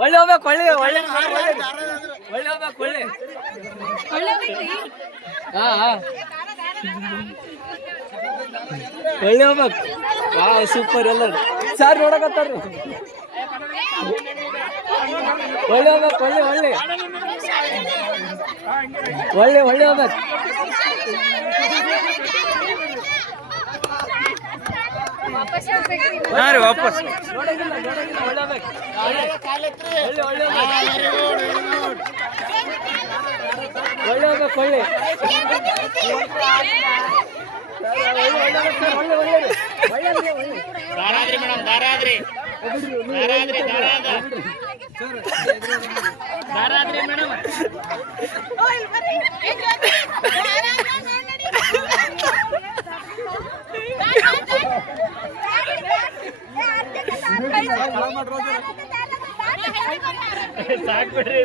ಒಳ್ಳೆ ಹೋಗ್ಬೇಕು ಒಳ್ಳೆ ಒಳ್ಳೆ ಒಳ್ಳೆ ಹೋಗ್ಬೇಕು ಒಳ್ಳೆ ಒಳ್ಳೆ ಹೋಗ್ಬೇಕು. ಸೂಪರ್ ಎಲ್ಲ ಸಾರ್ ನೋಡಕತ್ತಾರ. ಒಳ್ಳೆ ಹೋಗ್ಬೇಕು ಒಳ್ಳೆ ಒಳ್ಳೆ ಒಳ್ಳೆ ಒಳ್ಳೆ ಹೋಗ್ಬೇಕು. ವಾಪಸ್ ಒಳ್ಳೆ ಹೋಗ್ಬೇಕು ಒಳ್ಳೆ ದಾರಾದ್ರಿ ಮೇಡಮ್ ದಾರಾದ್ರಿ ದಾರಾದ್ರಿ ದಾರಾದ್ರಿ ಮೇಡಮ್ ಸಾಕು ಬಿಡ್ರಿ.